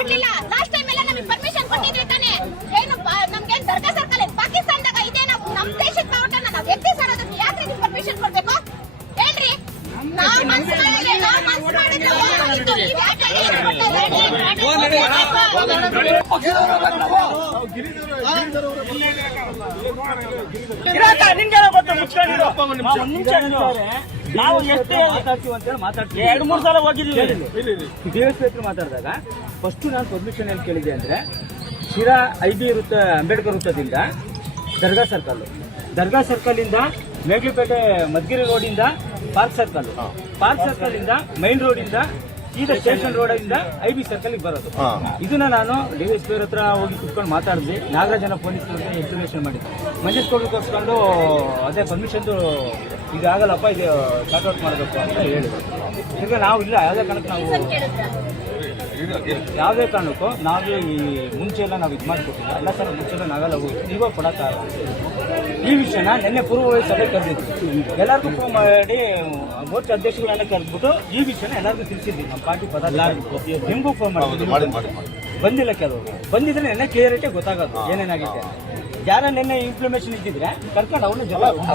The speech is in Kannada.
ಕೊಡ್ಲಿಲ್ಲ. ಲಾಸ್ಟ್ ಟೈಮ್ ಎಲ್ಲ ನಮಗೆ ಪರ್ಮಿಷನ್ ಕೊಟ್ಟಿದ್ರಿ ತಾನೆ. ಏನು ನಮ್ಗೆ ದರ್ಗಾ ಸರ್ಕಲ್ ಪಾಕಿಸ್ತಾನದಾಗ ಇದೆ. ನಾವು ನಮ್ಮ ದೇಶದ ಬಾವುಟನ ನಾವು ಎತ್ತಿ ಸಾರೋದಕ್ಕೆ ಯಾಕೆ ನೀವು ಪರ್ಮಿಷನ್ ಕೊಡ್ಬೇಕು ಹೇಳ್ರಿ? ನಾವು ಮನ್ಸು ಮಾಡಿದ್ರೆ ಹೋಗಿದ್ದು. ನೀವು ಯಾಕೆ ನಾವು ಎಷ್ಟು ಮಾತಾಡ್ತೀವಿ ಅಂತ ಹೇಳಿ ಮಾತಾಡ್ತೀವಿ. 2-3 ಸಲ ಹೋಗಿದ್ದೀವಿ. ಡಿಎಸ್ಪಿ ಹತ್ರ ಮಾತಾಡಿದಾಗ ಫಸ್ಟ್ ನಾನು ಪರ್ಮಿಷನ್ ಏನು ಕೇಳಿದೆ ಅಂದ್ರೆ ಶಿರಾ IB ವೃತ್ತ, ಅಂಬೇಡ್ಕರ್ ವೃತ್ತದಿಂದ ದರ್ಗಾ ಸರ್ಕಲ್ ಇಂದ ಮೇಘಲಪೇಟೆ ಮದ್ಗಿರಿ ರೋಡ್ ಇಂದ ಪಾರ್ಕ್ ಸರ್ಕಲ್ ಇಂದ ಮೈನ್ ರೋಡ್ ಇಂದ ಸೀದಾ ಸ್ಟೇಷನ್ ರೋಡ್ ಇಂದ IB ಸರ್ಕಲ್ ಬರೋದು. ಇದನ್ನ ನಾನು ಡಿಎಸ್ಪಿ ಹತ್ರ ಹೋಗಿ ಕುತ್ಕೊಂಡು ಮಾತಾಡಿದ್ವಿ. ನಾಗರಾಜನ ಪೊಲೀಸರಿಗೆ ಇನ್ಫಾರ್ಮೇಶನ್ ಮಾಡಿದ್ವಿ. ಮಂಜೇಶ್ ಕೊಡ್ಲಿಕ್ಕೋಸ್ಕೊಂಡು ಅದೇ ಪರ್ಮಿಷನ್ ಇದು ಆಗಲ್ಲಪ್ಪ, ಇದು ಶಾರ್ಟ್ಔಟ್ ಮಾಡಬೇಕು ಅಂತ ಹೇಳಿದ್ರು. ಈಗ ನಾವು ಇಲ್ಲ ಯಾವುದೇ ಕಾರಣಕ್ಕೂ ನಾವು ಈ ಮುಂಚೆ ಎಲ್ಲ ನಾವು ಇದು ಮಾಡಿಕೊಟ್ಟಿಲ್ಲ. ಎಲ್ಲ ಸಲ ಮುಂಚೆ ಎಲ್ಲ ನಾವೆಲ್ಲ ಹೋಗಿದ್ವಿ, ಇವಾಗ ಕೊಡೋಕ್ಕಾಗಲ್ಲ. ಈ ವಿಷಯನ ನಿನ್ನೆ ಪೂರ್ವಭಾವಿ ಸಭೆ ಕರೆದಿದ್ವಿ. ಎಲ್ಲರಿಗೂ ಫೋನ್ ಮಾಡಿ ಮೋರ್ಚಾ ಅಧ್ಯಕ್ಷಗಳನ್ನ ಕರೆದ್ಬಿಟ್ಟು ಈ ವಿಷಯನ ಎಲ್ಲರಿಗೂ ತಿಳಿಸಿದ್ವಿ. ನಮ್ಮ ಪಾರ್ಟಿ ಪದಾಧಿಕಾರಿ ನಿಮಗೂ ಫೋನ್ ಮಾಡಿ ಬಂದಿಲ್ಲ. ಕೆಲವರು ಬಂದಿದ್ರೆ ನೆನ್ನೆ ಕ್ಲಿಯರಿಟಿ ಗೊತ್ತಾಗೋದು ಏನೇನಾಗಿದೆ. ಯಾರ ನಿನ್ನೆ ಇನ್ಫಾರ್ಮೇಶನ್ ಇದ್ದಿದ್ರೆ ಕರ್ಕೊಂಡು ಅವ್ರನ್ನ ಜವಾಬ್ದಾರಿ